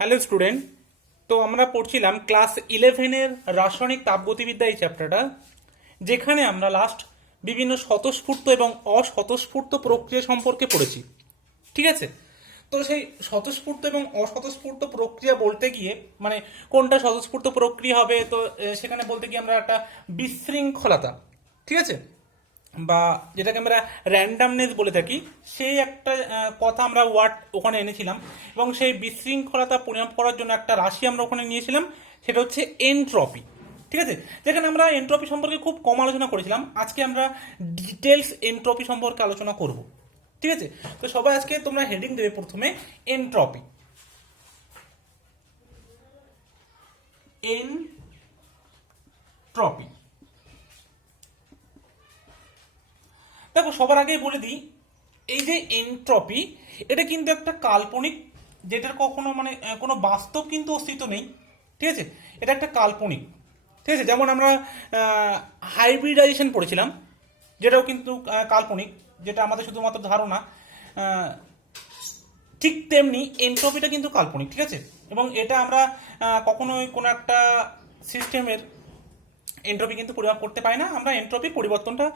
Hello student. তো আমরা পড়ছিলাম ক্লাস 11-এর রাসায়নিক তাপগতিবিদ্যা এই চ্যাপ্টারটা, যেখানে আমরা লাস্ট বিভিন্ন স্বতঃস্ফূর্ত এবং অস্বতঃস্ফূর্ত প্রক্রিয়া সম্পর্কে পড়েছি। ঠিক আছে? তো সেই স্বতঃস্ফূর্ত এবং অস্বতঃস্ফূর্ত প্রক্রিয়া বলতে গিয়ে মানে কোনটা স্বতঃস্ফূর্ত প্রক্রিয়া হবে, তো সেখানে বলতে গিয়ে আমরা একটা বিশৃঙ্খলতা, ঠিক আছে, বা যেটাকে আমরা র্যান্ডামনেস বলে থাকি, সেই একটা কথা আমরা ওয়ার্ড ওখানে এনেছিলাম। এবং সেই বিশৃঙ্খলতা পরিমাপ করার জন্য একটা রাশি আমরা ওখানে নিয়েছিলাম, সেটা হচ্ছে এনট্রপি। ঠিক আছে, যেখানে আমরা এনট্রপি সম্পর্কে খুব কম আলোচনা করেছিলাম। আজকে আমরা ডিটেলস এনট্রপি সম্পর্কে আলোচনা করব। ঠিক আছে, তো সবাই আজকে তোমরা হেডিং দেবে প্রথমে এনট্রপি। এনট্রপি, দেখো সবার আগেই বলে দিই, এই যে এনট্রপি, এটা কিন্তু একটা কাল্পনিক, যেটার কখনো মানে কোনো বাস্তব কিন্তু অস্তিত্ব নেই। ঠিক আছে, এটা একটা কাল্পনিক। ঠিক আছে, যেমন আমরা হাইব্রিডাইজেশন পড়েছিলাম, যেটাও কিন্তু কাল্পনিক, যেটা আমাদের শুধুমাত্র ধারণা। আহ, ঠিক তেমনি এনট্রপিটা কিন্তু কাল্পনিক। ঠিক আছে, এবং এটা আমরা কখনোই কোনো একটা সিস্টেমের এন্ট্রপি কিন্তু পরিমাপ করতে পারি না। আমরা এন্ট্রপির পরিবর্তনটা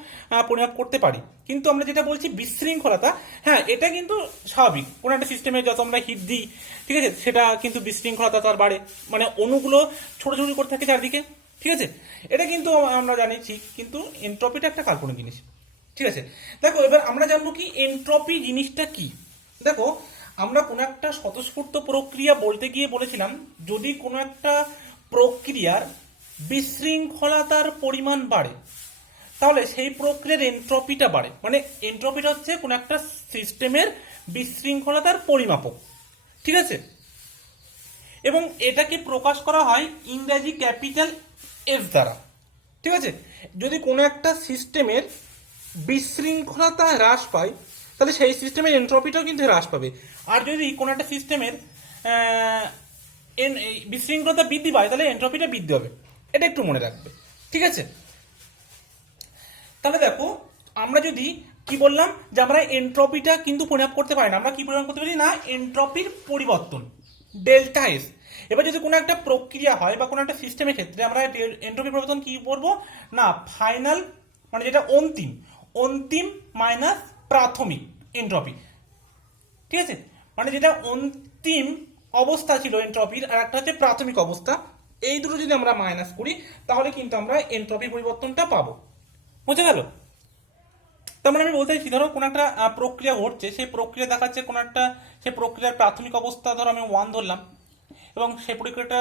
পরিমাপ করতে পারি, কিন্তু আমরা যেটা বলছি বিশৃঙ্খলতা, হ্যাঁ এটা কিন্তু স্বাভাবিক। কোনো একটা সিস্টেমে যত আমরা হিট দিই, ঠিক আছে, সেটা কিন্তু বিশৃঙ্খলতা তার বাড়ে, মানে অণুগুলো ছোটাছুটি করতে থাকে চারদিকে। ঠিক আছে, এটা কিন্তু আমরা জানি ঠিক, কিন্তু এন্ট্রপিটা একটা কাল্পনিক জিনিস। ঠিক আছে, দেখো এবার আমরা জানবো কি এন্ট্রপি জিনিসটা কি। দেখো, আমরা কোনো একটা স্বতঃস্ফূর্ত প্রক্রিয়া বলতে গিয়ে বলেছিলাম, যদি কোনো একটা প্রক্রিয়ার বিশৃঙ্খলতার পরিমাণ বাড়ে, তাহলে সেই প্রক্রিয়ার এনট্রপিটা বাড়ে। মানে এনট্রপিটা হচ্ছে কোনো একটা সিস্টেমের বিশৃঙ্খলতার পরিমাপক। ঠিক আছে, এবং এটাকে প্রকাশ করা হয় ইংরেজি ক্যাপিটাল এফ দ্বারা। ঠিক আছে, যদি কোনো একটা সিস্টেমের বিশৃঙ্খলতা হ্রাস পায়, তাহলে সেই সিস্টেমের এনট্রপিটাও কিন্তু হ্রাস পাবে। আর যদি কোনো একটা সিস্টেমের বিশৃঙ্খলতা বৃদ্ধি পায়, তাহলে এনট্রপিটা বৃদ্ধি হবে। এটা একটু মনে রাখবে। ঠিক আছে, তাহলে দেখো, আমরা যদি কি বললাম যে আমরা এনট্রপিটা কিন্তু পরিমাপ করতে পারি না। আমরা কি পরিমাপ করতে পারি না, এনট্রপির পরিবর্তন, ডেল্টা এস। এবার যদি কোনো একটা প্রক্রিয়া হয় বা কোনো একটা সিস্টেমের ক্ষেত্রে আমরা এনট্রপি পরিবর্তন কি বলবো না, ফাইনাল, মানে যেটা অন্তিম, অন্তিম মাইনাস প্রাথমিক এনট্রপি। ঠিক আছে, মানে যেটা অন্তিম অবস্থা ছিল এনট্রপির, আর একটা হচ্ছে প্রাথমিক অবস্থা, এই দুটো যদি আমরা মাইনাস করি, তাহলে কিন্তু আমরা এনট্রপির পরিবর্তনটা পাবো। বুঝে গেল? তার মানে আমি বলতে চাইছি, ধরো কোনো একটা প্রক্রিয়া ঘটছে, সেই প্রক্রিয়া দেখাচ্ছে কোনো একটা, সেই প্রক্রিয়ার প্রাথমিক অবস্থা ধরো আমি 1 ধরলাম, এবং সেই প্রক্রিয়াটা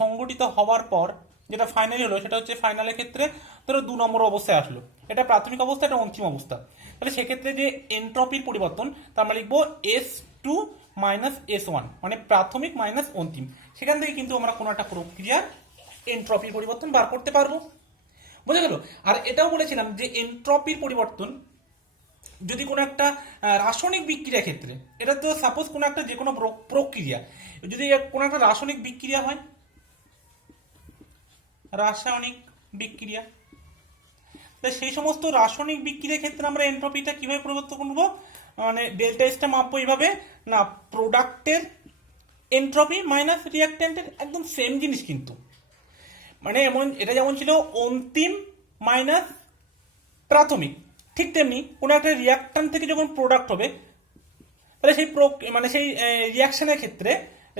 সংগঠিত হওয়ার পর যেটা ফাইনালি হলো, সেটা হচ্ছে ফাইনালের ক্ষেত্রে ধরো 2 নম্বর অবস্থায় আসলো। এটা প্রাথমিক অবস্থা, এটা অন্তিম অবস্থা। তাহলে সেক্ষেত্রে যে এনট্রপির পরিবর্তন, তার আমরা লিখবো S2 মাইনাস S1, মানে প্রাথমিক মাইনাস অন্তিম। সেখান থেকে কিন্তু আমরা কোনো একটা প্রক্রিয়ার এনট্রপির পরিবর্তন বার করতে পারবো। বোঝা গেল? আর এটাও বলেছিলাম যে এনট্রপির পরিবর্তন যদি কোনো একটা রাসায়নিক বিক্রিয়া ক্ষেত্রে, এটা তো সাপোজ কোনো একটা যে কোনো প্রক্রিয়া, যদি কোনো একটা রাসায়নিক বিক্রিয়া হয়, রাসায়নিক বিক্রিয়া, সেই সমস্ত রাসায়নিক বিক্রিয়ার ক্ষেত্রে আমরা এনট্রপিটা কিভাবে পরিবর্তন করবো, মানে ডেল্টা এসটা মাপবো এইভাবে না, প্রোডাক্টের এনট্রপি মাইনাস রিয়াক্ট্যান্টের, একদম সেম জিনিস কিন্তু। মানে এমন, এটা যেমন ছিল অন্তিম মাইনাস প্রাথমিক, ঠিক তেমনি কোনো একটা রিয়াক্টান্ট থেকে যখন প্রোডাক্ট হবে, তাহলে সেই মানে সেই রিয়াকশনের ক্ষেত্রে,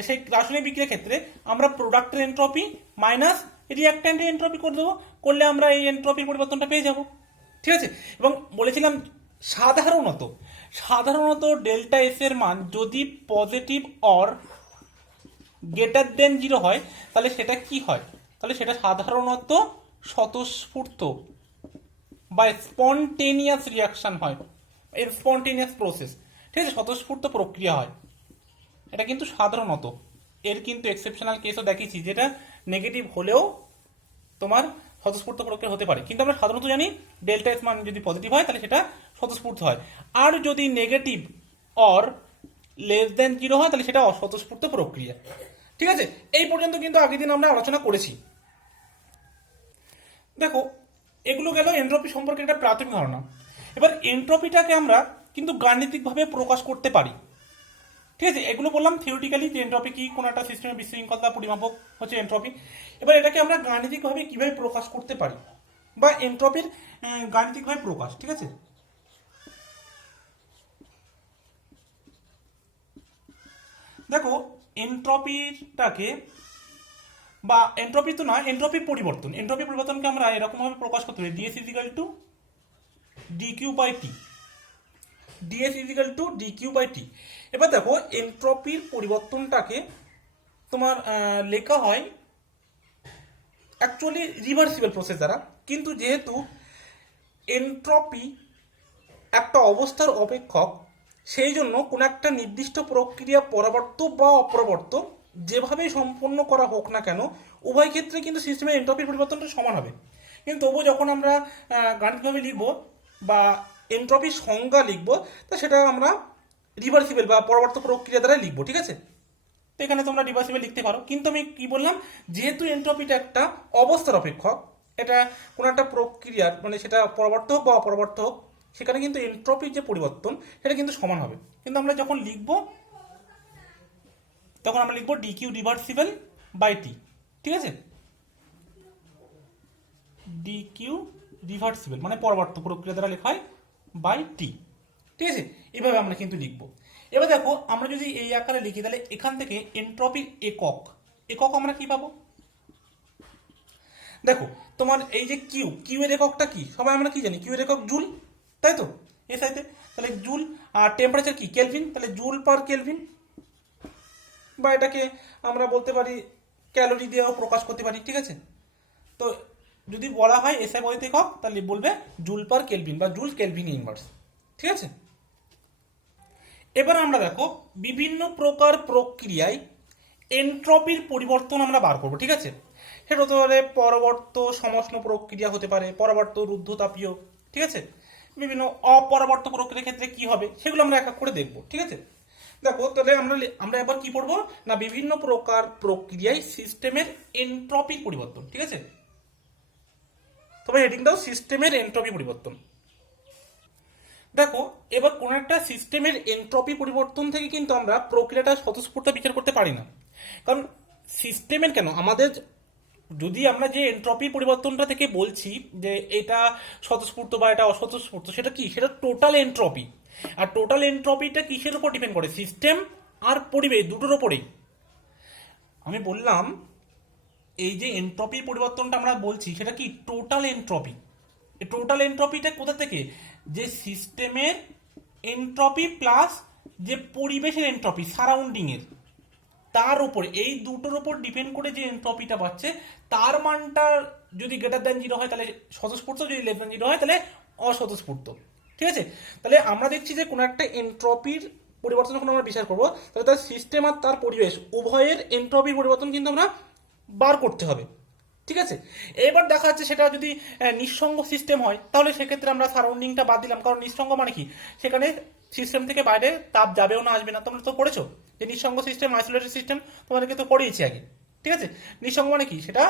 সেই রাসায়নিক বিক্রিয়ার ক্ষেত্রে আমরা প্রোডাক্টের এনট্রপি মাইনাস রিয়াক্ট্যান্টের এনট্রপি করে দেবো, করলে আমরা এই এনট্রপির পরিবর্তনটা পেয়ে যাব। ঠিক আছে, এবং বলেছিলাম সাধারণত সাধারণত ডেল্টা এস এর মান যদি পজিটিভ অর গ্রেটার দেন 0 হয়, তাহলে সেটা কি হয়, তাহলে সেটা সাধারণত স্বতঃস্ফূর্ত বা স্পন্টেনিয়াস রিয়াকশন হয়, এর স্পন্টেনিয়াস প্রসেস। ঠিক আছে, স্বতঃস্ফূর্ত প্রক্রিয়া হয়। এটা কিন্তু সাধারণত, এর কিন্তু এক্সেপশনাল কেসও দেখিয়েছি, যেটা নেগেটিভ হলেও তোমার স্বতঃস্ফূর্ত প্রক্রিয়া হতে পারে। কিন্তু আমরা সাধারণত জানি ডেল্টা এস মান যদি পজিটিভ হয়, তাহলে সেটা স্বতঃস্ফূর্ত হয়। আর যদি নেগেটিভ অর লেস দেন 0 হয়, তাহলে সেটা অস্বতঃস্ফূর্ত প্রক্রিয়া। ঠিক আছে, এই পর্যন্ত কিন্তু আগের দিন আমরা আলোচনা করেছি। দেখো, এগুলো গেল এনট্রপি সম্পর্কে একটা প্রাথমিক ধারণা। এবার এনট্রপিটাকে আমরা কিন্তু গাণিতিকভাবে প্রকাশ করতে পারি। ঠিক আছে, এগুলো বললাম থিওরিটিক্যালি যে এন্ট্রপি কি, কোন একটা সিস্টেমের বিশৃঙ্খলতা পরিমাপক হচ্ছে এন্ট্রপি। এবার এটাকে আমরা গাণিতিকভাবে কিভাবে প্রকাশ করতে পারি, বা এন্ট্রপির গাণিতিকভাবে প্রকাশ, ঠিক আছে। দেখো এন্ট্রপিটাকে, বা এন্ট্রপি তো না, এন্ট্রপি পরিবর্তনকে আমরা এরকম ভাবে প্রকাশ করতে পারি, D S is equal to D Q by T, D S is equal to D Q by T. এবার দেখো এন্ট্রপির পরিবর্তনটাকে তোমার লেখা হয় অ্যাকচুয়ালি রিভার্সিবল প্রসেস দ্বারা, কিন্তু যেহেতু এন্ট্রপি একটা অবস্থার অপেক্ষক, সেই জন্য কোনো একটা নির্দিষ্ট প্রক্রিয়া পরাবর্ত বা অপরবর্ত যেভাবেই সম্পন্ন করা হোক না কেন, উভয় ক্ষেত্রে কিন্তু সিস্টেমের এন্ট্রপির পরিবর্তনটা সমান হবে। কিন্তু তবুও যখন আমরা গাণিতিকভাবে লিখব বা এন্ট্রপির সংজ্ঞা লিখব, তা সেটা আমরা রিভার্সিবল বা পরবর্তী প্রক্রিয়া দ্বারা লিখবো, ঠিক আছে। তো এখানে তোমরা রিভার্সিবল লিখতে পারো, কিন্তু আমি কি বললাম, যেহেতু এন্ট্রপিটা একটা অবস্থার অপেক্ষক, এটা কোনো একটা প্রক্রিয়ার মানে সেটা পরবর্তী হোক বা অপরবর্তী হোক, সেখানে কিন্তু এন্ট্রপির যে পরিবর্তন সেটা কিন্তু সমান হবে। কিন্তু আমরা যখন লিখব তখন আমরা লিখবো ডিকিউ রিভার্সিবল বাই টি, ঠিক আছে, ডিকিউ রিভার্সিবল মানে পরবর্তী প্রক্রিয়া দ্বারা লেখা হয় বাই টি, ঠিক আছে। এভাবে আমরা কিন্তু লিখবো। এবার দেখো আমরা যদি এই আকারে লিখি, তাহলে এখান থেকে এন্ট্রপির একক একক আমরা কি পাবো, দেখো তোমার এই যে কিউ এর এককটা কি, সবাই আমরা কি জানি, কিউ এর একক জুল, তাই তো, এসআইতে। তাহলে জুল, আর টেম্পারেচার কি কেলভিন, তাহলে জুল পার কেলভিন, বা এটাকে আমরা বলতে পারি ক্যালোরি দিয়েও প্রকাশ করতে পারি, ঠিক আছে। তো যদি বলা হয় এসআই বৈদ্যুতিক একক, তাহলে বলবে জুল পার কেলভিন বা জুল কেলভিন ইনভার্স, ঠিক আছে। এবার আমরা দেখো বিভিন্ন প্রকার প্রক্রিয়ায় এন্ট্রপির পরিবর্তন আমরা বার করবো, ঠিক আছে। সেটা হতে পারে পরবর্ত সমষ্ণ প্রক্রিয়া, হতে পারে পরবর্ত রুদ্ধতাপীয়, ঠিক আছে। বিভিন্ন অপরবর্ত প্রক্রিয়ার ক্ষেত্রে কি হবে সেগুলো আমরা এক এক করে দেখবো, ঠিক আছে। দেখো তাহলে আমরা এবার কি পড়বো না, বিভিন্ন প্রকার প্রক্রিয়ায় সিস্টেমের এন্ট্রপির পরিবর্তন, ঠিক আছে। তবে হেডিং দাও সিস্টেমের এন্ট্রপি পরিবর্তন। দেখো এবার কোন একটা সিস্টেমের এন্ট্রপি পরিবর্তন থেকে কিন্তু আমরা প্রক্রিয়াটা স্বতঃস্ফূর্ত বিচার করতে পারি না, কারণ সিস্টেমের কেন আমাদের, যদি আমরা যে এন্ট্রপি পরিবর্তনটা থেকে বলছি যে এটা স্বতঃস্ফূর্ত বা এটা অস্বতঃস্ফূর্ত, সেটা কি, সেটা টোটাল এন্ট্রপি। আর টোটাল এন্ট্রপিটা কিসের উপর ডিপেন্ড করে, সিস্টেম আর পরিবেশ দুটোর উপরেই। আমি বললাম এই যে এন্ট্রপির পরিবর্তনটা আমরা বলছি সেটা কি টোটাল এন্ট্রপি। এই টোটাল এন্ট্রপিটা কোথা থেকে, যে সিস্টেমের এন্ট্রপি প্লাস যে পরিবেশের এন্ট্রপি সারাউন্ডিং এর, তার উপর, এই দুটোর উপর ডিপেন্ড করে যে এন্ট্রপিটা পাচ্ছে, তার মানটা যদি গ্রেটার দ্যান 0 হয় তাহলে স্বতঃস্ফূর্ত, যদি লেস দ্যান 0 হয় তাহলে অস্বতঃস্ফূর্ত, ঠিক আছে। তাহলে আমরা দেখছি যে কোনো একটা এন্ট্রপির পরিবর্তন যখন আমরা বিচার করবো, তাহলে তার সিস্টেম আর তার পরিবেশ উভয়ের এন্ট্রপির পরিবর্তন কিন্তু আমরা বার করতে হবে, ঠিক আছে। এবার দেখা যাচ্ছে সেটা যদি নিঃসঙ্গ সিস্টেম হয়, তাহলে সেক্ষেত্রে আমরা সারাউন্ডিংটা বাদ দিলাম, কারণ নিঃসঙ্গ মানে কি, সেখানে সিস্টেম থেকে বাইরে তাপ যাবেও না আসবে না। তোমরা তো পড়েছো যে নিঃসঙ্গ সিস্টেম আইসোলেটেড সিস্টেম, তোমাদেরকে তো পড়িয়েছি আগে, ঠিক আছে। নিঃসঙ্গ মানে কি, সেটা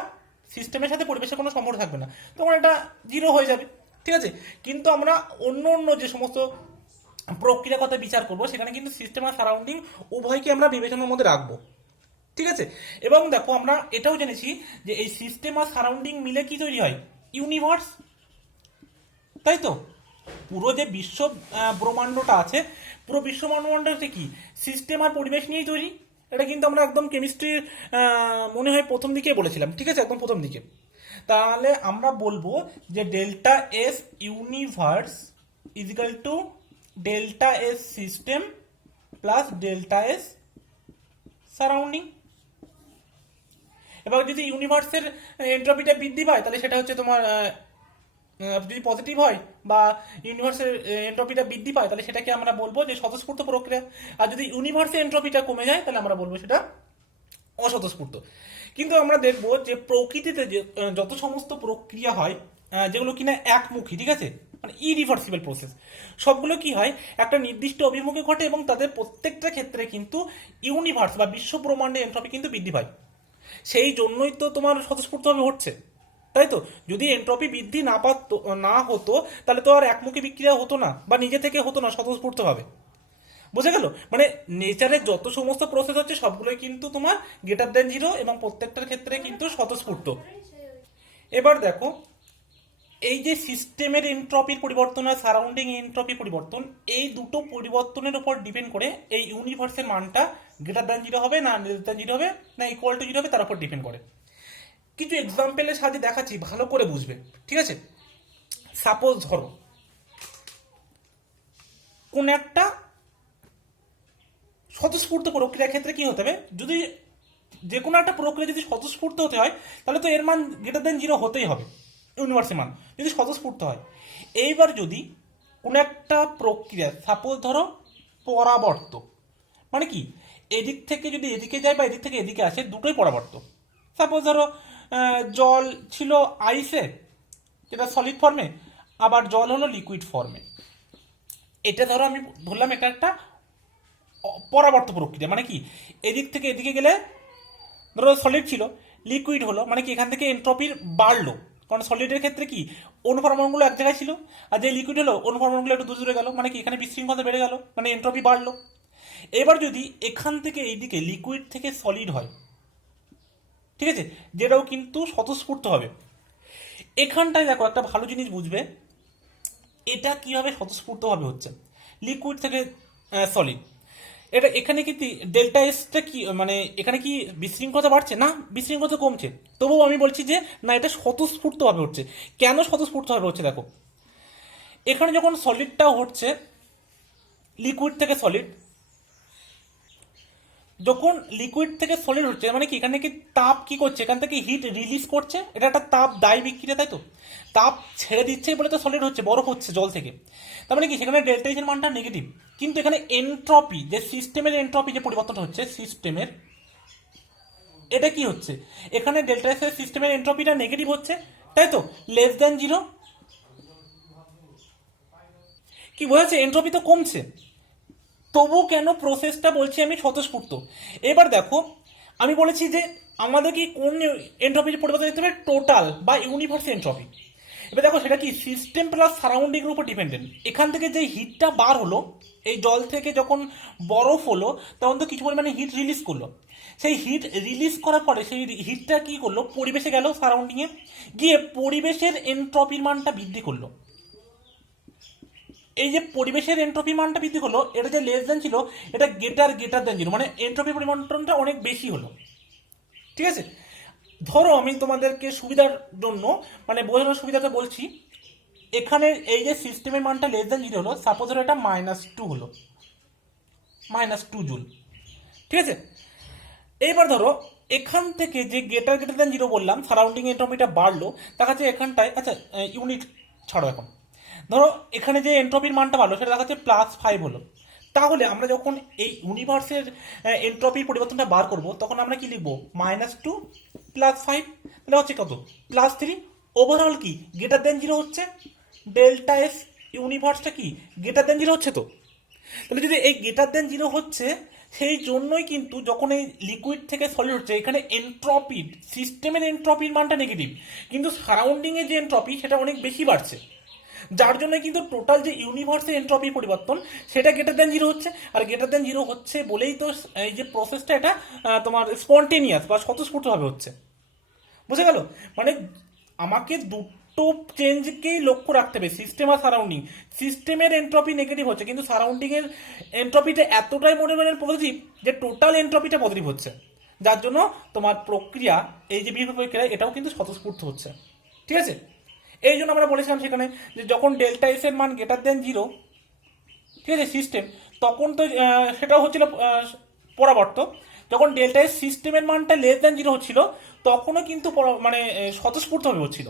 সিস্টেমের সাথে পরিবেশের কোনো সম্পর্ক থাকবে না, তখন এটা 0 হয়ে যাবে, ঠিক আছে। কিন্তু আমরা অন্য অন্য যে সমস্ত প্রক্রিয়ার কথা বিচার করবো, সেখানে কিন্তু সিস্টেম আর সারাউন্ডিং উভয়কে আমরা বিবেচনার মধ্যে রাখবো, ঠিক আছে। এবং দেখো আমরা এটাও জেনেছি যে এই সিস্টেম আর সারাউন্ডিং মিলে কি তৈরি হয়, ইউনিভার্স, তাই তো। পুরো যে বিশ্ব ব্রহ্মাণ্ডটা আছে, পুরো বিশ্ব ব্রহ্মাণ্ডটা কি সিস্টেম আর পরিবেশ নিয়েই তৈরি। এটা কিন্তু আমরা একদম কেমিস্ট্রির মনে হয় প্রথম দিকে বলেছিলাম, ঠিক আছে, একদম প্রথম দিকে। তাহলে আমরা বলবো যে delta S universe equal to delta S system plus delta S surrounding. এবার যদি ইউনিভার্সের এন্ট্রপিটা বৃদ্ধি পায়, তাহলে সেটা হচ্ছে তোমার যদি পজিটিভ হয় বা ইউনিভার্সের এন্ট্রপিটা বৃদ্ধি পায়, তাহলে সেটাকে আমরা বলবো যে স্বতঃস্ফূর্ত প্রক্রিয়া। আর যদি ইউনিভার্সের এন্ট্রপিটা কমে যায়, তাহলে আমরা বলবো সেটা অস্বতঃস্ফূর্ত। কিন্তু আমরা দেখবো যে প্রকৃতিতে যে যত সমস্ত প্রক্রিয়া হয় যেগুলো কিনা একমুখী, ঠিক আছে, মানে ইরিভার্সিবল প্রসেস, সবগুলো কি হয় একটা নির্দিষ্ট অভিমুখে ঘটে, এবং তাদের প্রত্যেকটা ক্ষেত্রে কিন্তু ইউনিভার্স বা বিশ্ব ব্রহ্মাণ্ডের এন্ট্রপি কিন্তু বৃদ্ধি পায়। সেই জন্যই তো তোমার স্বতঃস্ফূর্তভাবে হচ্ছে, তাই তো। যদি এন্ট্রপি বৃদ্ধি না হতো, তাহলে তো আর একমুখী বিক্রিয়া হতো না, বা নিজে থেকে হতো না স্বতঃস্ফূর্তভাবে। বোঝা গেল? মানে নেচারে যত সমস্ত প্রসেস হচ্ছে সবগুলোই কিন্তু তোমার গ্রেটার দেন জিরো এবং প্রত্যেকটার ক্ষেত্রে কিন্তু স্বতঃস্ফূর্ত। এবার দেখো, এই যে সিস্টেমের এনট্রপির পরিবর্তন আর সারাউন্ডিং এনট্রপির পরিবর্তন, এই দুটো পরিবর্তনের উপর ডিপেন্ড করে এই ইউনিভার্সের মানটা গ্রেটার দ্যান জিরো হবে না লেস দ্যান জিরো হবে না ইকুয়াল টু জিরো হবে, তার উপর ডিপেন্ড করে। কিছু এক্সাম্পলের সাহায্যে দেখাচ্ছি, ভালো করে বুঝবে, ঠিক আছে? সাপোজ ধরো কোন একটা স্বতঃস্ফূর্ত প্রক্রিয়ার ক্ষেত্রে কি হতে হবে, যদি যে কোনো একটা প্রক্রিয়া যদি স্বতঃস্ফূর্ত হতে হয় তাহলে তো এর মান গ্রেটার দেন জিরো হতেই হবে, ইউনিভার্সের মান যদি স্বতঃস্ফূর্ত হয়। এইবার যদি কোনো একটা প্রক্রিয়া সাপোজ ধরো পরাবর্ত, মানে কি এদিক থেকে যদি এদিকে যায় বা এদিক থেকে এদিকে আসে দুটোই পরাবর্ত। সাপোজ ধরো জল ছিল আইসে, যেটা সলিড ফর্মে, আবার জল হলো লিকুইড ফর্মে। এটা ধরো আমি ধরলাম এটা একটা পরাবর্ত প্রক্রিয়া, মানে কি এদিক থেকে এদিকে গেলে ধরো সলিড ছিল লিকুইড হলো, মানে কি এখান থেকে এনট্রপি বাড়লো, কারণ সলিডের ক্ষেত্রে কি অনুপরমাণুগুলো এক জায়গায় ছিল, আর যে লিকুইড হলো অনুপরমাণুগুলো একটু দূরে দূরে গেল, মানে কি এখানে বিশৃঙ্খলতা বেড়ে গেল, মানে এনট্রপি বাড়লো। এবার যদি এখান থেকে এইদিকে লিকুইড থেকে সলিড হয়, ঠিক আছে, যেটাও কিন্তু স্বতঃস্ফূর্ত হবে। এখানটায় দেখো একটা ভালো জিনিস বুঝবে, এটা কিভাবে স্বতঃস্ফূর্তভাবে হচ্ছে লিকুইড থেকে সলিড। এটা এখানে কি ডেল্টা এসটা কি, মানে এখানে কি বিশৃঙ্খলতা বাড়ছে না বিশৃঙ্খলতা কমছে, তবুও আমি বলছি যে না এটা স্বতঃস্ফূর্তভাবে হচ্ছে। কেন স্বতঃস্ফূর্তভাবে হচ্ছে দেখো, এখানে যখন সলিডটা হচ্ছে লিকুইড থেকে সলিড, যখন লিকুইড থেকে সলিড হচ্ছে মানে কি এখানে কি তাপ কি করছে, এখান থেকে হিট রিলিজ করছে, এটা একটা তাপ দায় বিক্রিয়া, তাই তো? তাপ ছেড়ে দিচ্ছে বলে তো সলিড হচ্ছে, বরফ হচ্ছে জল থেকে। তার মানে কি সেখানে ডেল্টা এইচ এর মানটা নেগেটিভ, কিন্তু এখানে এনট্রপি যে সিস্টেমের এনট্রপি যে পরিবর্তন হচ্ছে সিস্টেমের, এটা কি হচ্ছে এখানে ডেল্টা এস এর সিস্টেমের এনট্রপিটা নেগেটিভ হচ্ছে, তাই তো? লেস দ্যান জিরো, কি বোঝাচ্ছে এনট্রপি তো কমছে, তবু কেন প্রসেসটা বলছি আমি স্বতঃস্ফূর্ত। এবার দেখো আমি বলেছি যে আমাদের কি কোন এন্ট্রপির পরিবর্তন দেখতে হবে, টোটাল বা ইউনিভার্স এন্ট্রপি। এবার দেখো সেটা কি সিস্টেম প্লাস সারাউন্ডিং এর উপর ডিপেন্ডেন্ট। এখান থেকে যে হিটটা বার হলো, এই জল থেকে যখন বরফ হলো তখন তো কিছু পরিমাণে হিট রিলিজ করলো, সেই হিট রিলিজ করার পরে সেই হিটটা কি করলো পরিবেশে গেল, সারাউন্ডিং এ গিয়ে পরিবেশের এন্ট্রপির মানটা বৃদ্ধি করলো। এই যে পরিবেশের এন্ট্রপি মানটা বৃদ্ধি হলো, এটা যে লেস দেন ছিল এটা গ্রেটার দেন জিরো, মানে এন্ট্রপি পরিবর্তনটা অনেক বেশি হলো, ঠিক আছে? ধরো আমি তোমাদেরকে সুবিধার জন্য মানে বোঝানোর সুবিধাতে বলছি, এখানে এই যে সিস্টেমের মানটা লেস দেন জিরো হলো, সাপোজ ধরো এটা -2 হলো, -2 জুল, ঠিক আছে? এইবার ধরো এখান থেকে যে গ্রেটার দেন জিরো বললাম, সারাউন্ডিং এন্ট্রপিটা বাড়লো, দেখা যাচ্ছে এখানটায়, আচ্ছা ইউনিট ছাড়ো এখন, ধরো এখানে যে এন্ট্রপির মানটা বাড়লো সেটা দেখা যাচ্ছে +5 হলো। তাহলে আমরা যখন এই ইউনিভার্সের এন্ট্রপির পরিবর্তনটা বার করব তখন আমরা কি লিখবো, -2 +5, তাহলে হচ্ছে কত, +3। ওভারঅল কি গ্রেটার দেন জিরো হচ্ছে, ডেল্টা এস ইউনিভার্সটা কি গ্রেটার দেন জিরো হচ্ছে তো। তাহলে যদি এই গ্রেটার দেন জিরো হচ্ছে, সেই জন্যই কিন্তু যখন এই লিকুইড থেকে সলিড হচ্ছে এখানে এন্ট্রপির সিস্টেমের এন্ট্রপির মানটা নেগেটিভ, কিন্তু সারাউন্ডিং এর যে এন্ট্রপি সেটা অনেক বেশি বাড়ছে, যার জন্য কিন্তু টোটাল যে ইউনিভার্সের এন্ট্রপি পরিবর্তন সেটা গ্রেটার দেন জিরো হচ্ছে। আর গ্রেটার দেন জিরো হচ্ছে বলেই তো এই যে প্রসেসটা এটা তোমার স্পন্টেনিয়াস বা স্বতঃস্ফূর্তভাবে হচ্ছে। বুঝে গেল? মানে আমাকে দুটো চেঞ্জকেই লক্ষ্য রাখতে হবে, সিস্টেম আর সারাউন্ডিং। সিস্টেমের এন্ট্রপি নেগেটিভ হচ্ছে কিন্তু সারাউন্ডিং এর এন্ট্রপিটা এতটাই মনে পজিটিভ যে টোটাল এন্ট্রপিটা পজিটিভ হচ্ছে, যার জন্য তোমার প্রক্রিয়া এই যে বিহেভিয়ার প্রক্রিয়া এটাও কিন্তু স্বতঃস্ফূর্ত হচ্ছে, ঠিক আছে? এই জন্য আমরা বলেছিলাম সেখানে যে যখন ডেল্টা এস এর মান গ্রেটার দেন জিরো, ঠিক আছে, সিস্টেম, তখন তো সেটাও হচ্ছিল পরাবর্ত। যখন ডেল্টা এস সিস্টেমের মানটা লেস দেন জিরো হচ্ছিল তখনও কিন্তু মানে স্বতঃস্ফূর্তভাবে হচ্ছিল।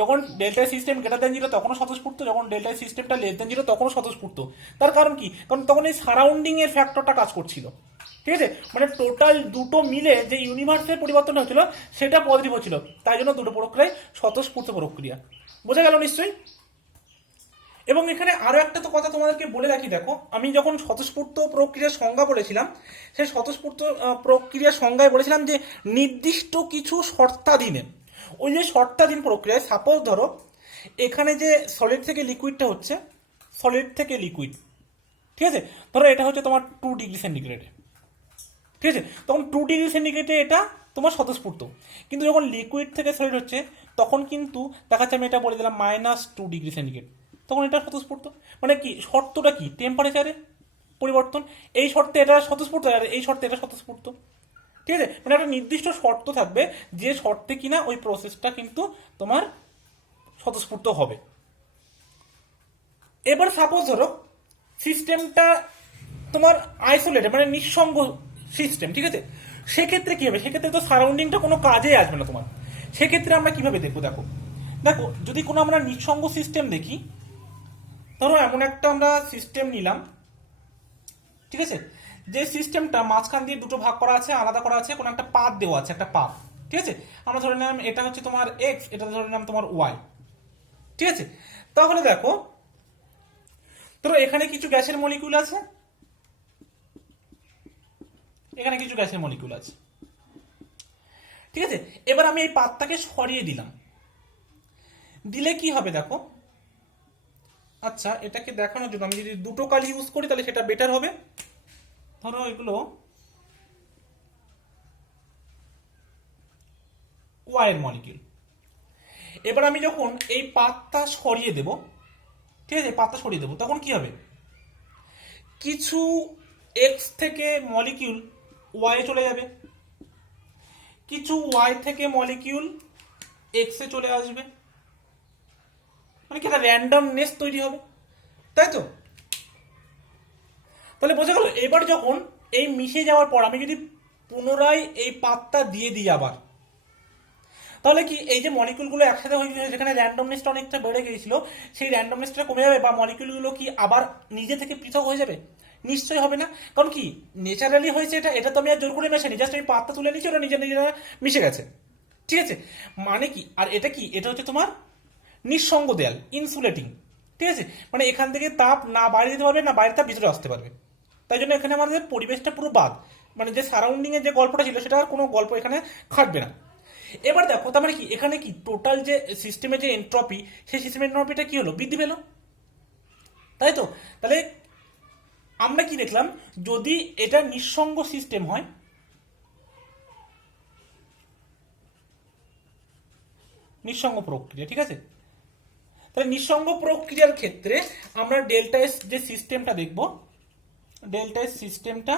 যখন delta system greater than zero তখনও স্বতঃস্ফূর্ত, যখন ডেল্টা সিস্টেমটা লেস দেন জিরো তখনও স্বতঃস্ফূর্ত। তার কারণ কি, কারণ তখন এই সারাউন্ডিং এর ফ্যাক্টরটা কাজ করছিল, ঠিক আছে? মানে টোটাল দুটো মিলে যে ইউনিভার্সের পরিবর্তন হচ্ছিল সেটা পজিটিভ হচ্ছিল, তাই জন্য দুটো প্রক্রিয়ায় স্বতঃস্ফূর্ত প্রক্রিয়া। বোঝা গেল নিশ্চয়ই? এবং এখানে আরো একটা তো কথা তোমাদেরকে বলে রাখি, দেখো আমি যখন স্বতঃস্ফূর্ত প্রক্রিয়ার সংজ্ঞা বলেছিলাম, সেই স্বতঃস্ফূর্ত প্রক্রিয়ার সংজ্ঞায় বলেছিলাম যে নির্দিষ্ট কিছু শর্তাধীনে, ওই যে শর্তাধীন প্রক্রিয়ায় সাপোজ ধরো এখানে যে সলিড থেকে লিকুইডটা হচ্ছে, সলিড থেকে লিকুইড, ঠিক আছে, ধরো এটা হচ্ছে তোমার 2 ডিগ্রি সেন্টিগ্রেডে, ঠিক আছে, তখন 2 ডিগ্রি সেন্টিগ্রেডে এটা তোমার স্বতঃস্ফূর্ত। কিন্তু যখন লিকুইড থেকে সলিড হচ্ছে তখন কিন্তু দেখা যাচ্ছে, আমি এটা বলে দিলাম -2 ডিগ্রি সেন্টিগ্রেড, তখন এটা স্বতঃস্ফূর্ত। মানে কি শর্তটা কি, টেম্পারেচারে পরিবর্তন, এই শর্তে এটা স্বতঃস্ফূর্ত আর এই শর্তে এটা স্বতঃস্ফূর্ত। ঠিক আছে, মানে একটা নির্দিষ্ট শর্ত থাকবে যে শর্তে কিনা ওই প্রসেসটা কিন্তু তোমার স্বতঃস্ফূর্ত হবে। এবার সাপোজ ধরো সিস্টেমটা তোমার আইসোলেটেড মানে নিঃসঙ্গ সিস্টেম, ঠিক আছে, সেক্ষেত্রে কি হবে, সেক্ষেত্রে তো সারাউন্ডিংটা কোনো কাজেই আসবে না তোমার। সেক্ষেত্রে আমরা কিভাবে দেখবো, দেখো দেখো যদি কোনো আমরা নিঃসঙ্গ সিস্টেম দেখি, ধরো এমন একটা আমরা সিস্টেম নিলাম, ঠিক আছে, যে সিস্টেমটা মাঝখান দিয়ে দুটো ভাগ করা আছে, আলাদা করা আছে, কোনো একটা পাথ দেওয়া আছে, একটা পাথ, ঠিক আছে, আমরা ধরে নিলাম এটা হচ্ছে তোমার এক্স, এটা ধরে নিলাম তোমার ওয়াই, ঠিক আছে। তাহলে দেখো ধরো এখানে কিছু গ্যাসের মলিকিউল আছে, এখানে কিছু গ্যাসের মলিকিউল আছে, ঠিক আছে। এবার আমি এই পাতটাকে সরিয়ে দিলাম, দিলে কি হবে দেখো, আচ্ছা এটাকে দেখানোর জন্য আমি যদি দুটো কালি ইউজ করি তাহলে সেটা বেটার হবে। ধরো এগুলো ওয়াইয়ের মলিকিউল। এবার আমি যখন এই পাতটা সরিয়ে দেব, ঠিক আছে, পাতটা সরিয়ে দেবো, তখন কি হবে, কিছু এক্স থেকে মলিকিউল ওয়াই চলে যাবে, কিছু ওয়াই থেকে মলিকিউল এক্সে চলে আসবে, মানে কি একটা র্যান্ডমনেস তৈরি হবে, তাই তো। তাহলে বোঝা গেল। এবার যখন এই মিশে যাওয়ার পর আমি যদি পুনরায় এই পাতটা দিয়ে দিই আবার, তাহলে কি এই যে মলিকিউলগুলো একসাথে হয়ে যেখানে র্যান্ডমনেসটা অনেকটা বেড়ে গিয়েছিল, সেই র্যান্ডমনেসটা কমে যাবে বা মলিকিউলগুলো কি আবার নিজে থেকে পৃথক হয়ে যাবে? নিশ্চয়ই হবে না, কারণ কি ন্যাচারালি হয়েছে এটা, এটা তো আমি আর জোর করে মেশাইনি, জাস্ট আমি পাতটা তুলে নিচ্ছি, ওটা নিজে নিজেরা মিশে গেছে, ঠিক আছে। মানে কি, আর এটা কি, এটা হচ্ছে তোমার নিঃসঙ্গ দেয়াল, ইনসুলেটিং, ঠিক আছে, মানে এখান থেকে তাপ না বাইরে দিতে পারবে না বাইরে তাপ ভিতরে আসতে পারবে। তাই জন্য এখানে আমাদের পরিবেশটা পুরো বাদ, মানে যে সারাউন্ডিং এর যে গল্পটা ছিল সেটা আর কোনো গল্প এখানে খাটবে না। এবার দেখো তার মানে কি, এখানে কি টোটাল যে সিস্টেমের যে এন্ট্রপি, সেই সিস্টেমের এন্ট্রপিটা কি হলো, বৃদ্ধি পেল, তাই তো। তাহলে আমরা কি দেখলাম, যদি এটা নিঃসঙ্গ সিস্টেম হয়, নিঃসঙ্গ প্রক্রিয়া, ঠিক আছে, তাহলে নিঃসঙ্গ প্রক্রিয়ার ক্ষেত্রে আমরা ডেল্টা এস যে সিস্টেমটা দেখব, ডেল্টা এস সিস্টেমটা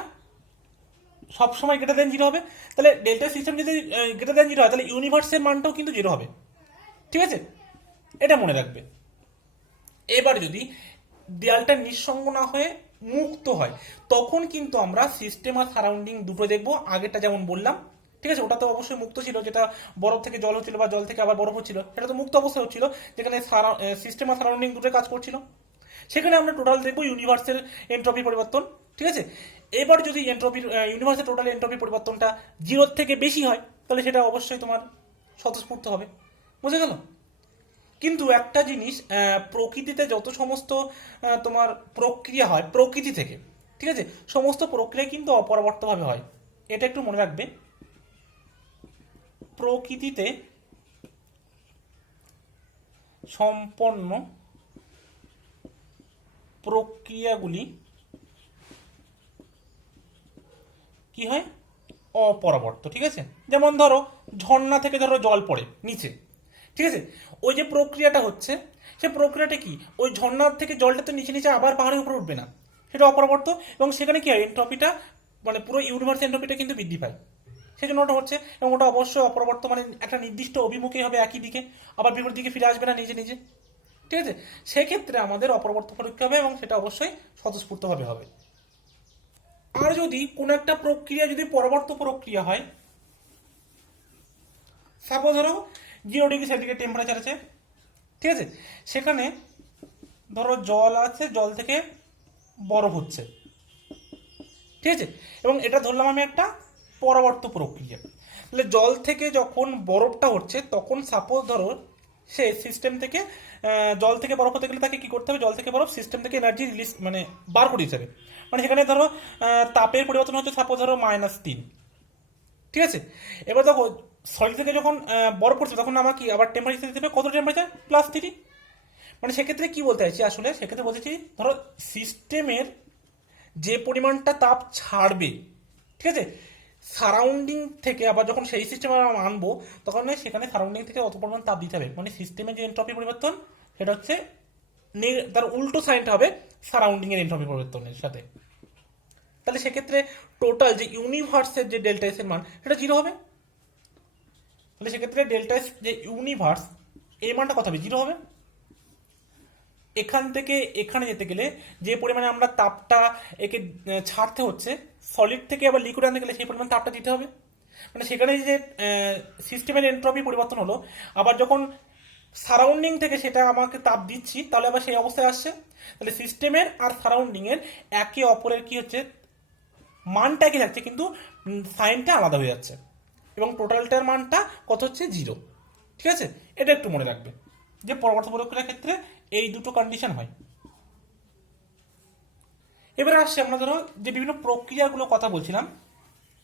সবসময় গ্রেটার দেন 0 হবে। তাহলে ডেল্টা সিস্টেম যদি গ্রেটার দেন 0 হয় তাহলে ইউনিভার্সের মানটাও কিন্তু 0 হবে, ঠিক আছে, এটা মনে রাখবে। এবার যদি দেয়ালটা নিঃসঙ্গ না হয়ে মুক্ত হয়, তখন কিন্তু আমরা সিস্টেম আর সারাউন্ডিং দুটো দেখবো। আগেরটা যেমন বললাম, ঠিক আছে, ওটা তো অবশ্যই মুক্ত ছিল, যেটা বরফ থেকে জল হচ্ছিল বা জল থেকে আবার বরফ হচ্ছিল, সেটা তো মুক্ত অবস্থায় হচ্ছিল, যেখানে সিস্টেম আর সারাউন্ডিং দুটো কাজ করছিল। সেখানে আমরা টোটাল দেখবো ইউনিভার্সের এন্ট্রপি পরিবর্তন, ঠিক আছে। এবার যদি এন্ট্রপির ইউনিভার্সের টোটাল এন্ট্রপি পরিবর্তনটা 0 থেকে বেশি হয়, তাহলে সেটা অবশ্যই তোমার স্বতঃস্ফূর্ত হবে, বুঝে গেল। কিন্তু একটা জিনিস, প্রকৃতিতে যত সমস্ত তোমার প্রক্রিয়া হয় প্রকৃতি থেকে, ঠিক আছে, সমস্ত প্রক্রিয়া কিন্তু অপরিবর্তভাবে হয়, এটা একটু মনে রাখবে। প্রকৃতিতে সম্পন্ন প্রক্রিয়াগুলি কি হয়, অপরাবর্ত, ঠিক আছে। যেমন ধরো ঝর্ণা থেকে ধরো জল পড়ে নিচে, ঠিক আছে, ওই যে প্রক্রিয়াটা হচ্ছে, সে প্রক্রিয়াটা কি, ওই ঝর্ণার থেকে জলটা তো নিচে নিচে আবার পাহাড়ের উপরে উঠবে না, সেটা অপরাবর্ত, এবং সেখানে কি হয়, এন্ট্রপিটা মানে পুরো ইউনিভার্স এন্ট্রপিটা কিন্তু বৃদ্ধি পায়, সেই জন্য ওটা হচ্ছে, এবং ওটা অবশ্যই অপরাবর্ত, মানে একটা নির্দিষ্ট অভিমুখে হবে একই দিকে, আবার বিপরীত দিকে ফিরে আসবে না নিজে নিজে, ঠিক আছে। সেক্ষেত্রে আমাদের অপরাবর্ত পরীক্ষা হবে এবং সেটা অবশ্যই স্বতঃস্ফূর্তভাবে হবে। আর যদি কোনো একটা প্রক্রিয়া যদি পরবর্তী প্রক্রিয়া হয়, সাপোজ ধরো 0 ডিগ্রি সেন্টিগ্রেড টেম্পারেচার আছে, ঠিক আছে, সেখানে ধরো জল আছে, জল থেকে বরফ হচ্ছে, ঠিক আছে, এবং এটা ধরলাম আমি একটা পরবর্তী প্রক্রিয়া। তাহলে জল থেকে যখন বরফটা হচ্ছে তখন সাপোজ ধরো সে সিস্টেম থেকে জল থেকে বরফ হতে গেলে তাকে কি করতে হবে, জল থেকে বরফ সিস্টেম থেকে এনার্জি রিলিজ মানে বার করে দিতে হবে, মানে সেখানে ধরো তাপের পরিবর্তন হচ্ছে সাপোজ ধরো -3, ঠিক আছে। এবার দেখো সলিড থেকে যখন বরফ পড়ছে তখন আমার কি আবার টেম্পারেচার দিতে হবে, কত টেম্পারেচার, +3, মানে সেক্ষেত্রে কি বলতে চাইছি আসলে, সেক্ষেত্রে বলতেছি ধরো সিস্টেমের যে পরিমাণটা তাপ ছাড়বে, ঠিক আছে, সারাউন্ডিং থেকে আবার যখন সেই সিস্টেমে আমরা আনবো তখন সেখানে সারাউন্ডিং থেকে অত পরিমাণ তাপ দিতে হবে, মানে সিস্টেমে যে এনট্রপি পরিবর্তন সেটা হচ্ছে তার উল্টো সাইনটা হবে সারাউন্ডিং এর এনট্রপি পরিবর্তনের সাথে। তাহলে সেক্ষেত্রে টোটাল যে ইউনিভার্সের যে ডেল্টা এস এর মান সেটা জিরো হবে। তাহলে সেক্ষেত্রে ডেল্টা এস যে ইউনিভার্স এই মানটা কত হবে, জিরো হবে। এখান থেকে এখানে যেতে গেলে যে পরিমাণে আমরা তাপটা একে ছাড়তে হচ্ছে, সলিড থেকে আবার লিকুইড আনতে গেলে সেই পরিমাণ তাপটা দিতে হবে। মানে সেখানে যে সিস্টেমের এনট্রপি পরিবর্তন হলো, আবার যখন সারাউন্ডিং থেকে সেটা আমাকে তাপ দিচ্ছি তাহলে আবার সেই অবস্থায় আসছে। তাহলে সিস্টেমের আর সারাউন্ডিং এর একে অপরের কি হচ্ছে, মানটা একই থাকছে কিন্তু সাইনটা আলাদা হয়ে যাচ্ছে, এবং টোটালটার মানটা কত হচ্ছে, জিরো। ঠিক আছে, এটা একটু মনে রাখবে যে পরবর্তী প্রক্রিয়ার ক্ষেত্রে এই দুটো কন্ডিশন হয়। এবারে আসছে আমরা ধরো যে বিভিন্ন প্রক্রিয়াগুলো কথা বলছিলাম,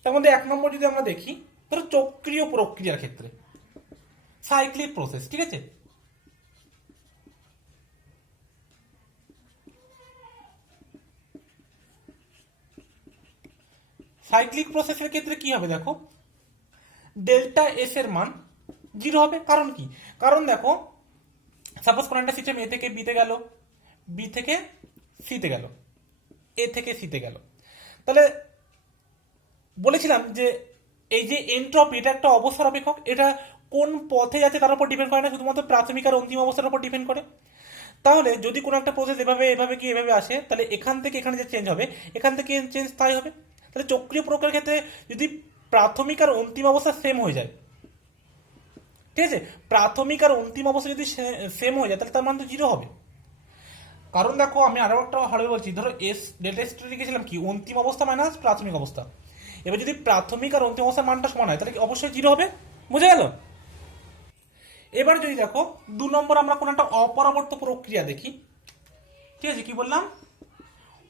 তার মধ্যে 1 নম্বর যদি আমরা দেখি, ধরো চক্রীয় প্রক্রিয়ার ক্ষেত্রে সাইক্লিক প্রসেস। ঠিক আছে, সাইক্লিক প্রসেসের ক্ষেত্রে কি হবে দেখো, ডেল্টা এস এর মান জিরো হবে। কারণ কি, কারণ দেখো সাপোজ কোন একটা সিস্টেম এ থেকে বিতে গেল, বি থেকে সিতে গেল, এ থেকে সিতে গেল, তাহলে বলেছিলাম যে এই যে এনট্রপি এটা একটা অবস্থার অপেক্ষক, এটা কোন পথে যাচ্ছে তার উপর ডিপেন্ড করে না, শুধুমাত্র প্রাথমিক আর অন্তিম অবস্থার উপর ডিপেন্ড করে। তাহলে যদি কোনো একটা প্রসেস এভাবে এভাবে কি এভাবে আসে, তাহলে এখান থেকে এখানে যে চেঞ্জ হবে এখান থেকে চেঞ্জ তাই হবে। তাহলে চক্রীয় প্রক্রিয়ার ক্ষেত্রে যদি প্রাথমিক আর অন্তিম অবস্থা সেম হয়ে যায়, ঠিক আছে, প্রাথমিক আর অন্তিম অবস্থা যদি সেম হয়ে যায় তাহলে তার মান তো জিরো হবে। কারণ দেখো আমি আরো একটা ভালো বলছি, ধরো এস ডেল্টা এস লিখেছিলাম কি, অন্তিম অবস্থা মাইনাস প্রাথমিক অবস্থা। এবার যদি প্রাথমিক আর অন্তিম অবস্থার মানটা সমান হয় তাহলে কি অবশ্যই জিরো হবে, বুঝে গেল। এবার যদি দেখো 2 নম্বর আমরা কোন একটা অপরবর্ত প্রক্রিয়া দেখি, ঠিক আছে, কি বললাম,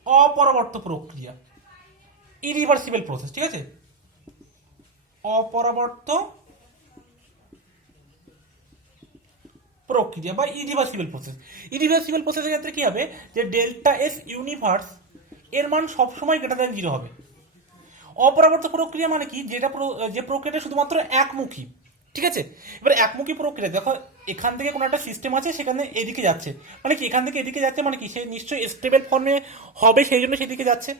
অপরবর্ত প্রক্রিয়া, ইরিভার্সিবল প্রসেস। ঠিক আছে, অপরবর্ত প্রক্রিয়া বা ইরিভার্সিবল প্রসেস। ইরিভার্সিবল প্রসেসের ক্ষেত্রে কি হবে, যে ডেল্টা এস ইউনিভার্স এর মান সবসময় গ্রেটার দ্যান জিরো হবে। অপরাবর্ত প্রক্রিয়া মানে কি, যেটা যে প্রক্রিয়াটা শুধুমাত্র একমুখী। ঠিক আছে, এবার একমুখী প্রক্রিয়া দেখো এখান থেকে কোনো একটা সিস্টেম আছে সেখানে এদিকে যাচ্ছে, মানে কি এখান থেকে এদিকে যাচ্ছে মানে কি সে নিশ্চয়ই স্টেবল ফর্মে হবে, সেই জন্য সেদিকে যাচ্ছে।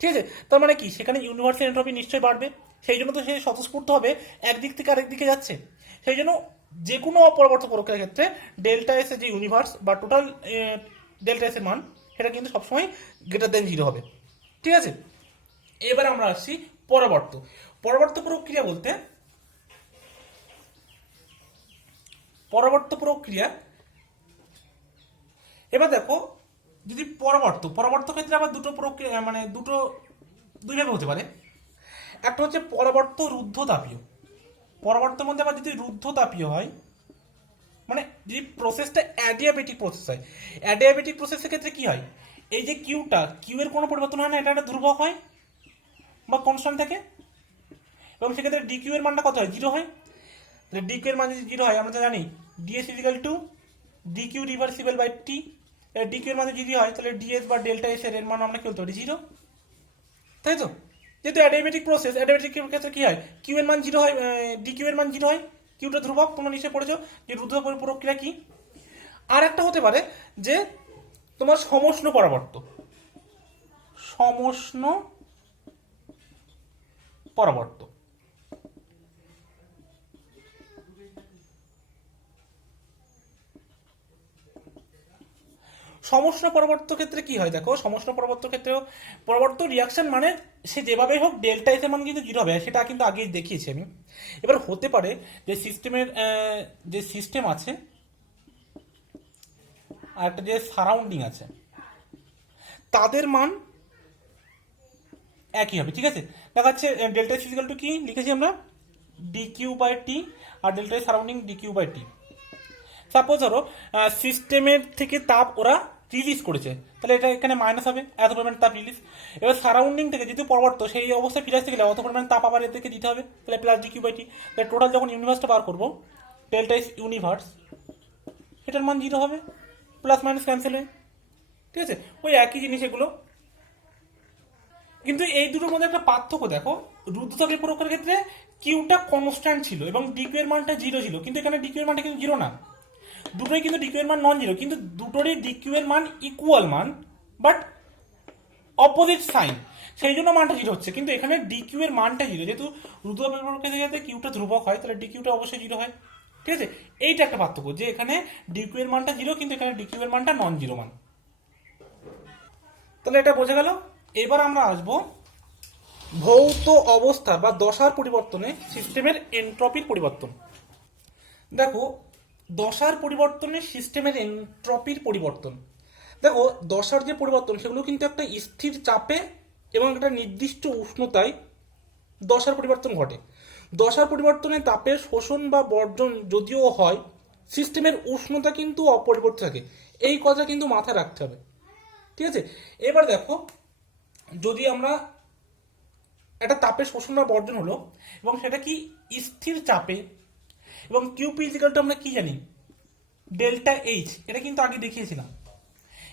ঠিক আছে, তার মানে কি সেখানে ইউনিভার্সাল এন্ট্রপি নিশ্চয়ই বাড়বে, সেই জন্য তো সে স্বতঃস্ফূর্ত হবে একদিক থেকে আরেক দিকে যাচ্ছে। সেই জন্য যে কোনো অপরবর্ত প্রক্রিয়ার ক্ষেত্রে ডেল্টা এস এর যে ইউনিভার্স বা টোটাল ডেল্টা এস এর মান সেটা কিন্তু সবসময় গ্রেটার দেন জিরো হবে। ঠিক আছে, এবার আমরা আসছি পরবর্ত। পরবর্ত প্রক্রিয়া বলতে, পরবর্ত প্রক্রিয়া, এবার দেখো যদি পরবর্ত ক্ষেত্রে আবার দুটো প্রক্রিয়া মানে দুইভাবে হতে পারে। একটা হচ্ছে পরবর্ত রুদ্ধতাপীয়। পরবর্তের মধ্যে আবার যদি রুদ্ধতাপীয় হয়, মানে যদি প্রসেসটা অ্যাডিয়াবেটিক প্রসেস হয়, অ্যাডিয়াবেটিক প্রসেসের ক্ষেত্রে কি হয়, এই যে কিউ এর কোনো পরিবর্তন হয় না, এটা একটা ধ্রুবক হয় বা কনস্ট্যান্ট থাকে, এবং সেক্ষেত্রে ডি কিউ এর মানটা কত হয়, জিরো হয়। তাহলে ডি কিউ এর মান যদি জিরো হয় আমরা তো জানি DS is equal to D q reversible by T. D Q এর মান যদি হয় তাহলে ডিএস বা ডেল্টা এস এর মান আমরা কি বলতে পারি, জিরো, তাই তো। যেহেতু অ্যাডিয়াবেটিক প্রসেস, অ্যাডিয়াবেটিক ক্ষেত্রে কি হয়, কিউ এর মান জিরো হয়, ডি কিউ এর মান জিরো হয়, কিউটা ধ্রুবক, তোমরা নিশ্চয়ই পড়েছো যে রুদ্ধ প্রক্রিয়া কি। আর একটা হতে পারে যে তোমার সমষ্ণ পরাবর্ত, সমষ্ণ পরাবর্ত। সমষ্ণ পরবর্ত ক্ষেত্রে কি হয় দেখো, সমষ্ণ পরবর্ত ক্ষেত্রেও পরবর্ত রিয়াকশন মানে সে যেভাবে হোক ডেল্টা এস এর মান কিন্তু জিরো হবে, সেটা কিন্তু আগেই দেখিয়েছি আমি। এবার হতে পারে যে সিস্টেমের যে সিস্টেম আছে আর একটা যে সারাউন্ডিং আছে তাদের মান একই হবে। ঠিক আছে, দেখা যাচ্ছে ডেল্টা এস ইজিক্যাল টু কি লিখেছি আমরা, ডি কিউ বাই টি, আর delta S surrounding d Q by T. Suppose ধরো সিস্টেমের থেকে তাপ ওরা রিলিজ করেছে, তাহলে এটা এখানে মাইনাস হবে, এত পরিমাণ তাপ রিলিজ। এবার সারাউন্ডিং থেকে যেহেতু পরবর্ত সেই অবস্থায় ফিরে আসতে গেলে অত পরিমাণ তাপ আবার এদেরকে দিতে হবে, তাহলে প্লাস ডি কিউ বাই টি। তাহলে টোটাল যখন ইউনিভার্সটা বার করবো, ডেল্টা ইস ইউনিভার্স, এটার মান জিরো হবে, প্লাস মাইনাস ক্যান্সেল হয়ে। ঠিক আছে, ওই একই জিনিস এগুলো। কিন্তু এই দুটোর মধ্যে একটা পার্থক্য দেখো, রুদ্ধতাপের প্রকারের ক্ষেত্রে কিউটা কনস্ট্যান্ট ছিল এবং ডিকিউ এর মানটা জিরো ছিল, কিন্তু এখানে ডিকিউ এর মানটা কিন্তু জিরো না, দুটোই কিন্তু ডিকিউ এর মান নন জিরো, কিন্তু দুটোরই ডিকিউ এর মান ইকুয়াল মান, বাট অপোজিট সাইন, সেই জন্য মানটা জিরো হচ্ছে। কিন্তু এখানে ডিকিউ এর মানটা জিরো, যেহেতু রুদ্ধতাপের প্রকারের ক্ষেত্রে কিউটা ধ্রুবক হয়, তাহলে ডিকিউটা অবশ্যই জিরো হয়। ঠিক আছে, এইটা একটা পার্থক্য, যে এখানে ডিকিউ এর মানটা জিরো, কিন্তু এখানে ডিকিউ এর মানটা নন জিরো মান। তাহলে এটা বোঝা গেল। এবার আমরা আসবো ভৌত অবস্থা বা দশার পরিবর্তনে সিস্টেমের এনট্রপির পরিবর্তন। দেখো, দশার পরিবর্তনে সিস্টেমের এনট্রপির পরিবর্তন, দেখো দশার যে পরিবর্তন সেগুলো কিন্তু একটা স্থির চাপে এবং একটা নির্দিষ্ট উষ্ণতায় দশার পরিবর্তন ঘটে। দশার পরিবর্তনে তাপের শোষণ বা বর্জন যদিও হয়, সিস্টেমের উষ্ণতা কিন্তু অপরিবর্তিত থাকে, এই কথা কিন্তু মাথায় রাখতে হবে। ঠিক আছে, এবার দেখো, যদি আমরা একটা তাপের শোষণ বা বর্জন হলো এবং সেটা কি স্থির চাপে, এবং কিউপি ইজিক্যাল টু আমরা কি জানি, ডেল্টা এইচ, এটা কিন্তু আগে দেখিয়েছিলাম।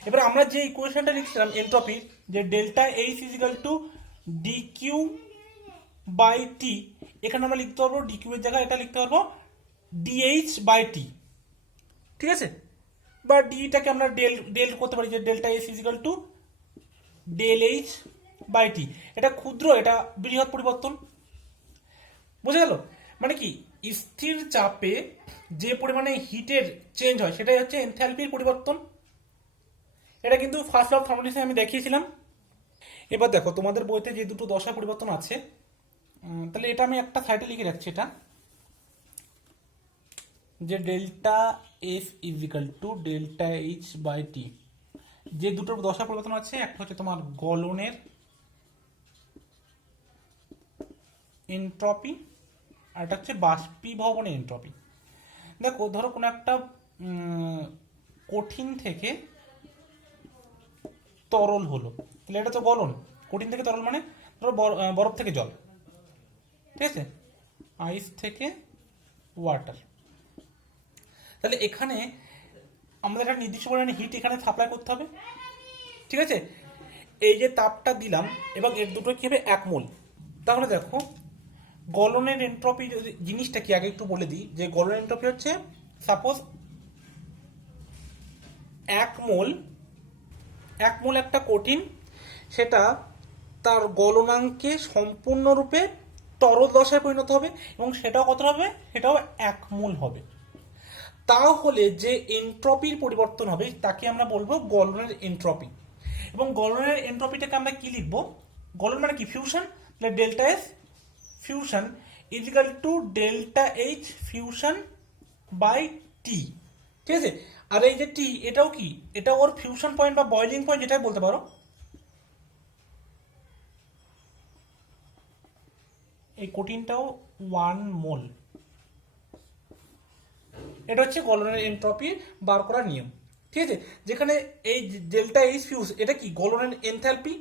এবার আমরা যে ইকুয়েশনটা লিখছিলাম এন্ট্রপির, যে delta H is equal to D Q by T, এখানে আমরা লিখতে পারবো ডি কিউ এর জায়গায় এটা লিখতে পারবো ডিএইচ বাই টি। ঠিক আছে, বা ডিটাকে আমরা ডেল ডেল করতে পারি, যে delta H is equal to del H by T. এটা ক্ষুদ্র, এটা বৃহৎ পরিবর্তন। বুঝে গেল? মানে কি, স্থির চাপে যে পরিমাণে হিটের চেঞ্জ হয় সেটাই হচ্ছে এনথ্যালপির পরিবর্তন। এটা কিন্তু ফার্স্ট অফ থার্মোডাইনামিক্সে আমি দেখিয়েছিলাম। এবার দেখো, তোমাদের বইতে যে দুটো দশা পরিবর্তন আছে, তাহলে এটা আমি একটা সাইডে লিখে রাখছি, এটা যে delta F is equal to delta H by T. যে দুটো দশা পরিবর্তন আছে, একটা হচ্ছে তোমার গলনের এনট্রপি, আর একটা হচ্ছে বাষ্পীভবনের এনট্রপি। দেখো, ধরো কোনো একটা কঠিন থেকে তরল হলো, তাহলে এটা তো গলন। কঠিন থেকে তরল মানে ধরো বরফ থেকে জল, ঠিক আছে, আইস থেকে ওয়াটার। তাহলে এখানে আমাদের একটা নির্দিষ্ট পরিমাণে হিট এখানে সাপ্লাই করতে হবে। ঠিক আছে, এই যে তাপটা দিলাম এবং এর দুটো কি হবে, এক মোল। তাহলে দেখো, গলনের এনট্রপি যদি জিনিসটা কি আগে একটু বলে দিই, যে গলনের এনট্রপি হচ্ছে, সাপোজ এক মোল একটা কঠিন, সেটা তার গলনাঙ্কে সম্পূর্ণরূপে তরল দশায় পরিণত হবে এবং সেটাও কত হবে, সেটাও এক মোল হবে। তাহলে যে এনট্রপির পরিবর্তন হবে তাকে আমরা বলবো গলনের এনট্রপি। এবং গলনের এনট্রপিটাকে আমরা কি লিখবো, গলন মানে কি, ফিউশন, তাহলে delta S fusion is equal to delta H fusion by T. ঠিক আছে, আর এই যে টি, এটাও কি, এটা ওর ফিউশন পয়েন্ট বা বয়লিং পয়েন্ট, যেটাই বলতে পারো। এই কঠিনটাও 1 মোল। এটা হচ্ছে গলনের এনট্রপি বার করার নিয়ম। ঠিক আছে, যেখানে এই ডেল্টা এইচ ফিউজ, এটা কি গলনের এনথ্যালপি,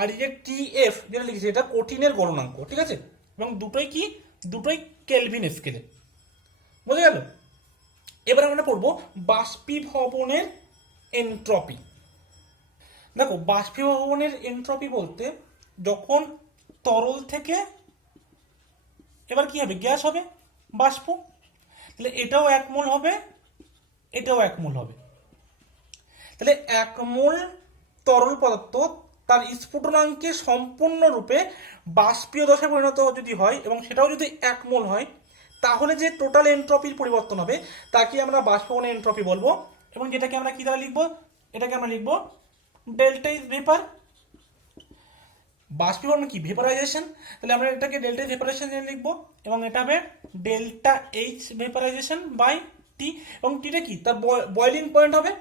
আর এই যে টি এফ যেটা লিখেছে, এটা কঠিনের গলনাঙ্ক। ঠিক আছে, এবং দুটোই কি, দুটোই কেলভিন স্কেলে। বুঝে গেল? এবার আমরা পড়বো বাষ্পীভবনের এনট্রপি। দেখো, বাষ্পীভবনের এনট্রপি বলতে, যখন তরল থেকে এবার কি হবে, গ্যাস হবে, বাষ্প, তাহলে এটাও এক মোল হবে, এটাও এক মোল হবে। তাহলে এক মোল তরল পদার্থ তার স্ফুটনাঙ্কে সম্পূর্ণরূপে বাষ্পীয় দশায় পরিণত যদি হয় এবং সেটাও যদি এক মোল হয়, তাহলে যে টোটাল এনট্রপির পরিবর্তন হবে তাকে আমরা বাষ্পীভবনের এনট্রপি বলবো। এবং যেটাকে আমরা কি দ্বারা লিখবো, এটাকে আমরা লিখবো ডেল্টা ইজ ভেপার। বাষ্পীভবন কি, ভেপারাইজেশন, তাহলে আমরা এটাকে ডেল্টা ভেপারাইজেশন লিখবো এবং এটা হবে delta H vaporisation by T. এবং টিটা কি, তার বয়লিং পয়েন্ট হবে।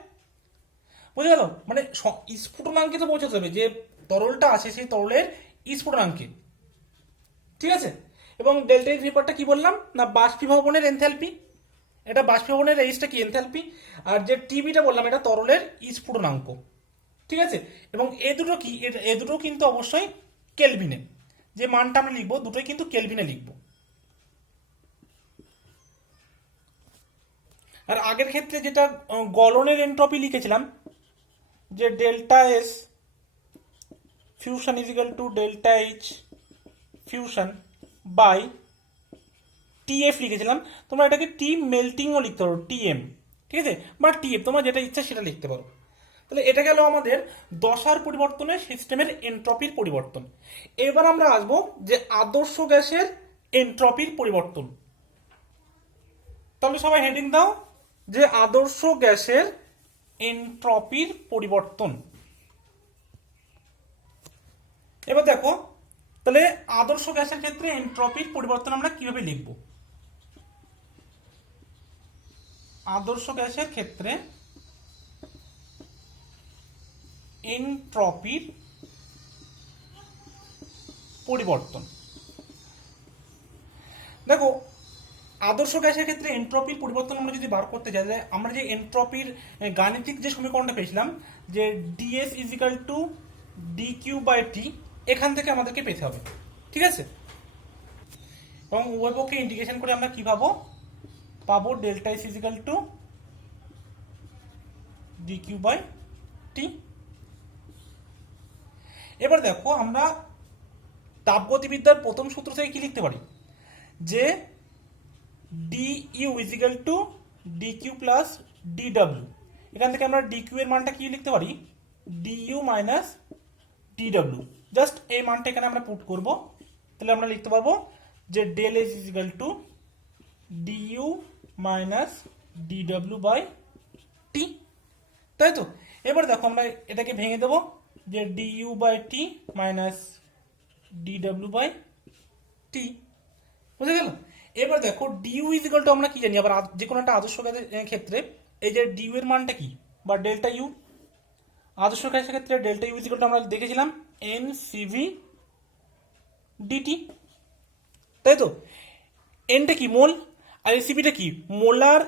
বুঝে গেল? মানে স্ফুটনাঙ্কে তো পৌঁছাতে হবে, যে তরলটা আছে সেই তরলের স্ফুটনাঙ্কে। ঠিক আছে, এবং ডেল্টা এইচ ভেপারটা কি বললাম না, বাষ্পীভবনের এনথ্যালপি। এটা বাষ্পীভবনের এইচটা কি, এনথ্যালপি, আর যে টিবিটা বললাম এটা তরলের স্ফুটনাঙ্ক। ঠিক আছে, এবং এ দুটো কি, এ দুটো কিন্তু অবশ্যই কেলভিনে, যে মানটা আমরা লিখবো দুটোই কিন্তু কেলভিনে লিখবো। আর আগের ক্ষেত্রে যেটা গলনের এনট্রপি লিখেছিলাম, যে delta S fusion is equal to delta H fusion by TF লিখেছিলাম, তোমরা এটাকে টি মেল্টিংও লিখতে পারো, টিএম, ঠিক আছে, বা টিএফ, তোমার যেটা ইচ্ছা সেটা লিখতে পারো। তাহলে এটা গেল আমাদের দশার পরিবর্তনের সিস্টেমের এনট্রপির পরিবর্তন। এবার আমরা আসবো যে আদর্শ গ্যাসের এনট্রপির পরিবর্তন। তাহলে সবাই হেডিং দাও যে আদর্শ গ্যাসের এনট্রপির পরিবর্তন। এবার দেখো তাহলে আদর্শ গ্যাসের ক্ষেত্রে এনট্রপির পরিবর্তন আমরা কিভাবে লিখব। আদর্শ গ্যাসের ক্ষেত্রে এনট্রপির পরিবর্তন, দেখো আদর্শ গ্যাসের ক্ষেত্রে এনট্রপির পরিবর্তন আমরা যদি বার করতে চাই, আমরা যে এনট্রপির গাণিতিক যে সমীকরণটা পেয়েছিলাম যে D S is equal to D Q by T, এখান থেকে আমাদেরকে পেতে হবে, ঠিক আছে। এবং উভয় পক্ষে ইন্টিগ্রেশন করে আমরা কি পাবো delta S is equal to D Q by T. এবার দেখো আমরা তাপগতিবিদ্যার প্রথম সূত্র থেকে কি লিখতে পারি যে D U is equal to D Q plus D W. এখান থেকে আমরা ডি কিউ এর মানটা কি লিখতে পারি, D U minus D W. Just এই মানটা এখানে আমরা পুট করব, তাহলে আমরা লিখতে পারবো যে del S is equal to D U minus D W by T, তাই তো। এবার দেখো আমরা এটাকে ভেঙে দেবো যে D U by T minus D W by T, বুঝে গেল। এবার দেখো ডিউ ইজ ইকাল টু আমরা কি জানি, আবার যে কোনো একটা আদর্শ গ্যাসের ক্ষেত্রে এই যে ডিউ এর মানটা কি, বা ডেল্টা ইউ। আদর্শ গ্যাসের ক্ষেত্রে delta U is equal two আমরা দেখেছিলাম এন সিভি ডিটি, তাই তো। এনটা কি মোল, আর এসিবিটা কি মোলার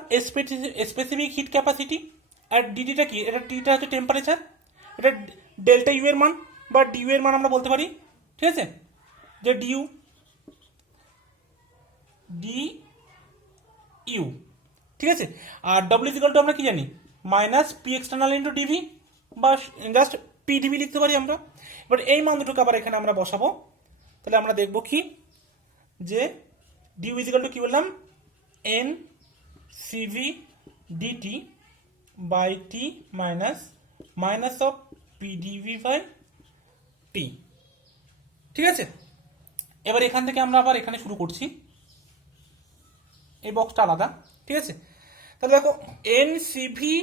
স্পেসিফিক হিট ক্যাপাসিটি, আর ডিটিটা কি, এটা টিটা হচ্ছে টেম্পারেচার, এটা ডেল্টা ইউ এর মান বা ডিউ এর মান আমরা বলতে পারি, ঠিক আছে, যে ডিউ ডি ইউ, ঠিক আছে। আর ডব্লিউ ইজ ইকুয়াল টু আমরা কি জানি minus P external into DV, বা জাস্ট পি ডিভি লিখতে পারি আমরা। এবার এই মান দুটোকে আবার এখানে আমরা বসাবো, তাহলে আমরা দেখবো কি যে ডিউ ইজ ইকুয়াল টু কি বললাম N C V D T by T minus of P D V by T, ঠিক আছে। এবার এখান থেকে আমরা আবার এখানে শুরু করছি, এই বক্সটা আলাদা, ঠিক আছে। তাহলে দেখো N C V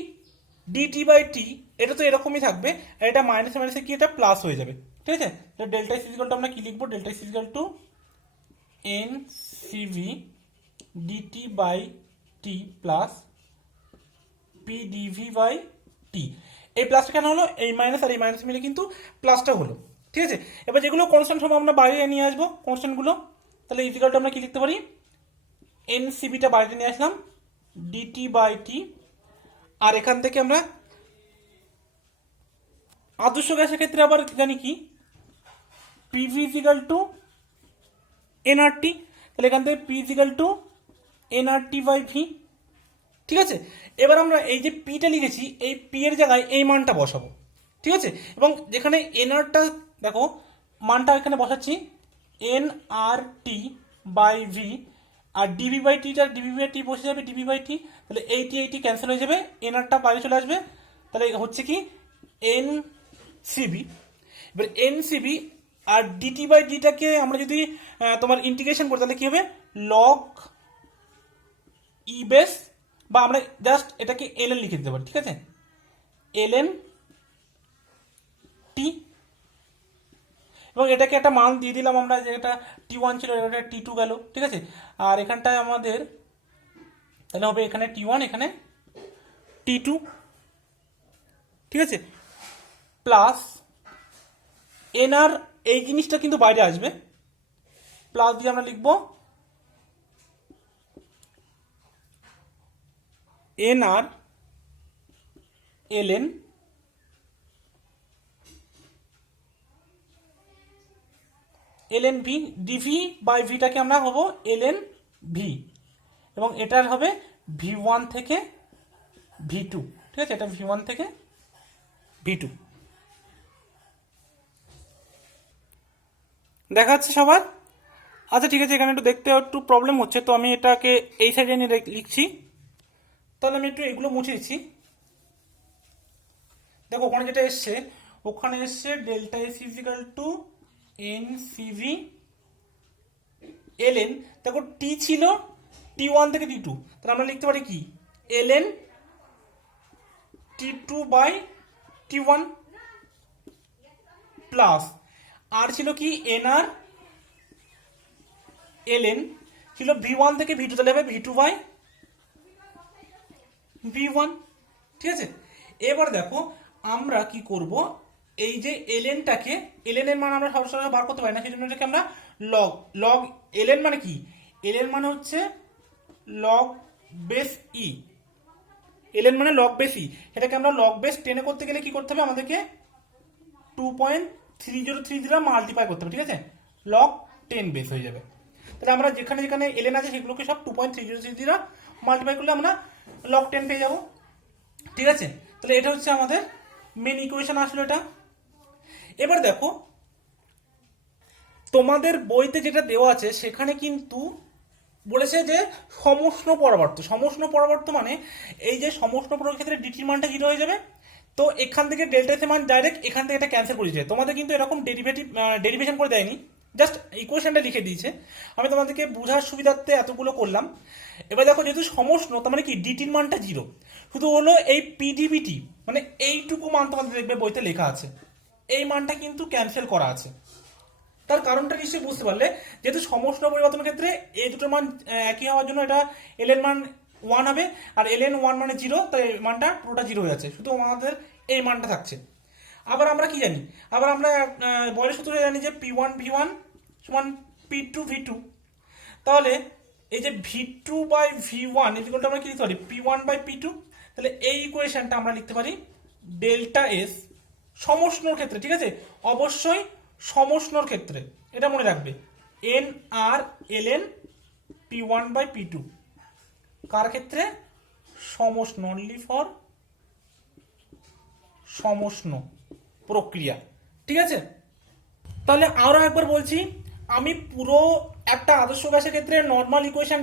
D T by T এটা তো এরকমই থাকবে, আর এটা মাইনাস মাইনাসে কি এটা প্লাস হয়ে যাবে, ঠিক আছে। ডেল্টা ইজ ইকুয়াল টু আমরা কি লিখবো, delta is equal to N C V D T by T plus P D V by T. এই প্লাসটা কেন হলো, এই মাইনাস আর এই মাইনাস মিলে কিন্তু প্লাসটা হলো, ঠিক আছে। এবার যেগুলো কনস্ট্যান্ট হবে আমরা বাইরে নিয়ে আসবো কনস্ট্যান্টগুলো, তাহলে ইজিক্যালটা আমরা কি লিখতে পারি এন সিবিটা বাইরে নিয়ে আসলাম ডিটি বাই টি, আর এখান থেকে আমরা আদর্শ গ্যাসের ক্ষেত্রে আবার জানি কি পিভি ইজিক্যাল টু এনআরটি, তাহলে এখান থেকে P equal to NRT by V, ঠিক আছে। এবার আমরা এই যে পিটা লিখেছি এই পি এর জায়গায় এই মানটা বসাবো, ঠিক আছে। এবং যেখানে এনআরটা দেখো মানটা এখানে বসাচ্ছি N R T by V, আর ডিভি বাই টিটা ডিভি বাই টি বসে যাবে ডিভি বাই টি, তাহলে এইটি ক্যান্সেল হয়ে যাবে, এনআরটা বাইরে চলে আসবে, তাহলে হচ্ছে কি এন সিবি। এবার এন সিবি আর ডিটি বাই ডিটাকে আমরা যদি তোমার ইন্টিগ্রেশন করি তাহলে কি হবে লগ ই বেস, বা আমরা জাস্ট এটাকে এলএন লিখে দিতে পারি, ঠিক আছে, এলএন টি। এবং এটাকে একটা মান দিয়ে দিলাম আমরা, যে এটা টি ওয়ান ছিল এটা টি টু গেল, ঠিক আছে। আর এখানটায় আমাদের তাহলে হবে এখানে টি ওয়ান এখানে টি টু, ঠিক আছে, প্লাস এনআর এই জিনিসটা কিন্তু বাইরে আসবে, প্লাস দিয়ে আমরা লিখব N R L N L N V, D V by ভিটাকে আমরা হবো এলএন ভি, এবং এটার হবে ভি ওয়ান থেকে ভি টু, ঠিক আছে, এটা ভি ওয়ান থেকে ভি টু। দেখা যাচ্ছে সবার? আচ্ছা ঠিক আছে, এখানে একটু দেখতে একটু প্রবলেম হচ্ছে, তো আমি এটাকে এই সাইডে নিয়ে লিখছি। তাহলে আমি একটু এগুলো মুছে দিচ্ছি। দেখো ওখানে যেটা এসছে, ওখানে এসছে delta S is equal to N C V L N. দেখো টি ছিল টি ওয়ান থেকে টি টু, তাহলে আমরা লিখতে পারি কি L N T two by T one plus আর ছিল কি এন আর এল এন ছিল ভি ওয়ান থেকে ভি টু, তাহলে হবে V two by V one. ঠিক আছে, এবার দেখো আমরা কি করব, এই যে এলএনটাকে, এলএন এর মান আমরা সরাসরি বার করতে পারি না, সেই জন্য এটাকে আমরা লগ লগ এলএন মানে কি, এলএন মানে হচ্ছে লগ বেস ই, এলএন মানে লগ বেস ই, এটাকে আমরা লগ বেস 10 করতে গেলে কি করতে হবে, আমাদেরকে 2.3030 দ্বারা মাল্টিপ্লাই করতে হবে। ঠিক আছে, লগ 10 বেস হয়ে যাবে। তাহলে আমরা যেখানে যেখানে এলএন আছে সেগুলোকে সব 2.3030 দ্বারা মাল্টিপ্লাই করলে আমরা লগ 10 পেয়ে যাবো। ঠিক আছে, তাহলে এটা হচ্ছে আমাদের মেন ইকুয়েশন আসলো এটা। এবার দেখো তোমাদের বইতে যেটা দেওয়া আছে সেখানে কিন্তু বলেছে যে সমষ্ণ পরাবর্ত, সমষ্ণ পরাবর্ত মানে এই যে সমষ্ণ পরাবর্তের ক্ষেত্রে ডিটির মানটা 0 হয়ে যাবে, তো এখান থেকে ডেল্টা এস এর মান ডাইরেক্ট এখান থেকে এটা ক্যান্সেল করে দিয়েছে। তোমাদের কিন্তু এরকম ডেরিভেশন করে দেয়নি, জাস্ট ইকুয়েশনটা লিখে দিয়েছে। আমি তোমাদেরকে বোঝার সুবিধার্থে এতগুলো করলাম। এবার দেখো যেহেতু সমষ্ণ, তার মানে কি ডিটির মানটা 0, শুধু হলো এই পিডিবিটি মানে এইটুকু মান তোমাদের দেখবে বইতে লেখা আছে, এই মানটা কিন্তু ক্যান্সেল করা আছে। তার কারণটা নিশ্চয়ই বুঝতে পারলে, যেহেতু সমষ্ণ পরিবর্তনের ক্ষেত্রে এই দুটোর মান একই হওয়ার জন্য এটা এল এন মান 1 হবে, আর এল এন 1 মানে 0, তাই এই মানটা পুরোটা 0 হয়ে যাচ্ছে, শুধু আমাদের এই মানটা থাকছে। আবার আমরা কি জানি, আবার আমরা বয়লের সূত্রে জানি যে পি ওয়ান ভি ওয়ান সমান পি টু ভি টু, তাহলে এই যে V two by V one ইকুয়ালটা আমরা কি লিখতে পারি, P one by P two. তাহলে এই ইকুয়েশনটা আমরা লিখতে পারি ডেল্টা এস সমষ্ণর ক্ষেত্রে, ঠিক আছে, অবশ্যই সমষ্ণর ক্ষেত্রে, এটা মনে রাখবে, N R L N P one by P two, কার ক্ষেত্রে, সমষ্ণ, অনলি ফর সমষ্ণ প্রক্রিয়া। ঠিক আছে, তাহলে আরো একবার বলছি, আমি পুরো একটা আদর্শ গ্যাসের ক্ষেত্রে নর্মাল ইকুয়েশন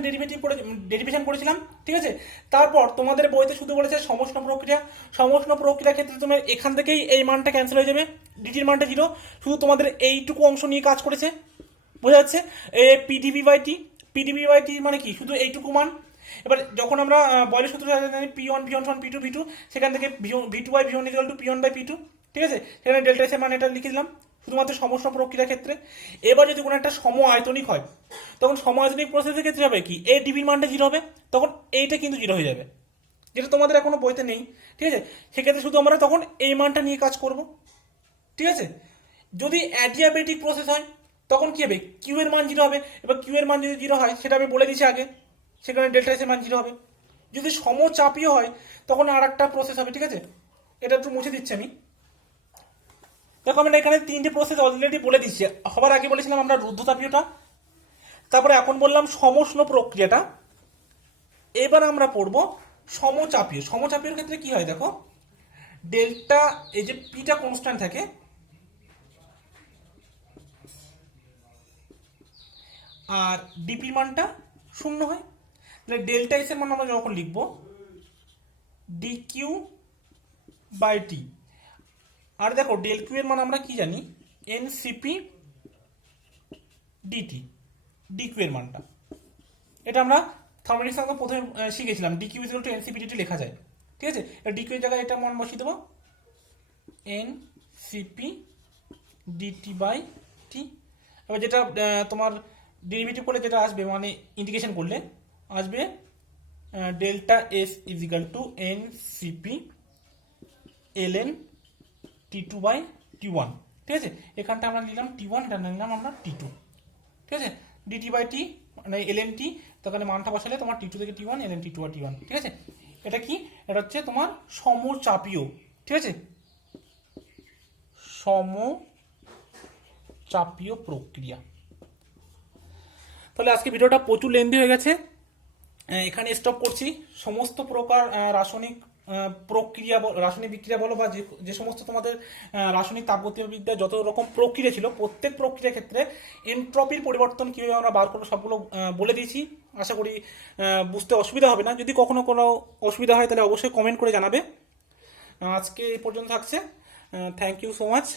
ডেরিভেশন করেছিলাম। ঠিক আছে, তারপর তোমাদের বইতে শুধু বলেছে সমষ্ণ প্রক্রিয়া, সমষ্ণ প্রক্রিয়ার ক্ষেত্রে তোমার এখান থেকেই এই মানটা ক্যান্সেল হয়ে যাবে, ডিটির মানটা 0, শুধু তোমাদের এইটুকু অংশ নিয়ে কাজ করেছে, বোঝা যাচ্ছে, P D B by T, P D B by T মানে কি, শুধু এইটুকু মান। এবার যখন আমরা বয়লের সূত্র পি ওয়ান ভি ওয়ান সমান পি টু ভি টু, সেখান থেকে V two by V one equal to P one by P two. ঠিক আছে, সেখানে ডেল্টা এস এর মান এটা লিখে দিলাম শুধুমাত্র সমষ্ণ প্রক্রিয়ার ক্ষেত্রে। এবার যদি কোনো একটা সম আয়তনিক হয়, তখন সম আয়তনিক প্রসেসের ক্ষেত্রে হবে কি, এই ডিবির মানটা 0 হবে, তখন এইটা কিন্তু 0 হয়ে যাবে, যেটা তোমাদের এখনো বইতে নেই। ঠিক আছে, সেক্ষেত্রে শুধু আমরা তখন এই মানটা নিয়ে কাজ করব। ঠিক আছে, যদি অ্যাডিয়াবেটিক প্রসেস হয় তখন কি হবে, কিউ এর মান 0 হবে। এবার কিউ এর মান যদি 0 হয়, সেটা আমি বলে দিচ্ছি আগে, সেখানে ডেল্টা এস এর মান 0 হবে। যদি সমচাপীয় হয় তখন আর একটা প্রসেস হবে। ঠিক আছে, এটা একটু মুছে দিচ্ছি আমি। দেখো আমরা এখানে 3টে প্রসেস অলরেডি বলে দিচ্ছি, হবার আগে বলেছিলাম আমরা রুদ্ধতাপীয়টা, তারপরে এখন বললাম সমষ্ণ প্রক্রিয়াটা, এবার আমরা পড়ব সমচাপীয়। সমচাপীয় ক্ষেত্রে কি হয় দেখো, ডেল্টা, এই যে পিটা কনস্ট্যান্ট থাকে, আর ডিপি মানটা 0 হয়, তাহলে ডেল্টা এস এর মান আমরা যখন লিখব ডি কিউ বাই টি, আর দেখো ডেল কিউ এর মান আমরা কি জানি, N CP DT, D Q এর মানটা, এটা আমরা থার্মোডাইনামিক্স আমরা প্রথমে শিখেছিলাম, D Q equal to N CP DT লেখা যায়। ঠিক আছে, ডি কিউ এর জায়গায় এটা মান বসিয়ে দেবো, N CP DT by T. এবার যেটা তোমার ডেরিভেটিভ করলে যেটা আসবে, মানে ইন্টিগ্রেশন করলে আসবে delta S is equal to N CP L N T two by T one. ঠিক আছে, এখানটা আমরা নিলাম টি ওয়ান, এটা নিলাম আমরা টি টু। ঠিক আছে, ডিটি বাই টি মানে এল এন টি, তখন মানটা বসালে তোমার টি টু থেকে টি ওয়ান, এল এন টি টু আর টি ওয়ান। ঠিক আছে, এটা কি, এটা হচ্ছে তোমার সমচাপীয়। ঠিক আছে, সমচাপীয় প্রক্রিয়া। তাহলে আজকে ভিডিওটা প্রচুর লেন্দি হয়ে গেছে, এখানে স্টপ করছি। সমস্ত প্রকার রাসায়নিক প্রক্রিয়া রাসায়নিক বিক্রিয়া বলো বা যে যে সমস্ত তোমাদের রাসায়নিক তাপগতিবিদ্যা যত রকম প্রক্রিয়া ছিল, প্রত্যেক প্রক্রিয়ার ক্ষেত্রে এনট্রপির পরিবর্তন কীভাবে আমরা বার করবো সবগুলো বলে দিয়েছি। আশা করি বুঝতে অসুবিধা হবে না। যদি কখনো কোনো অসুবিধা হয় তাহলে অবশ্যই কমেন্ট করে জানাবে। আজকে এই পর্যন্ত থাকছে। Thank you so much.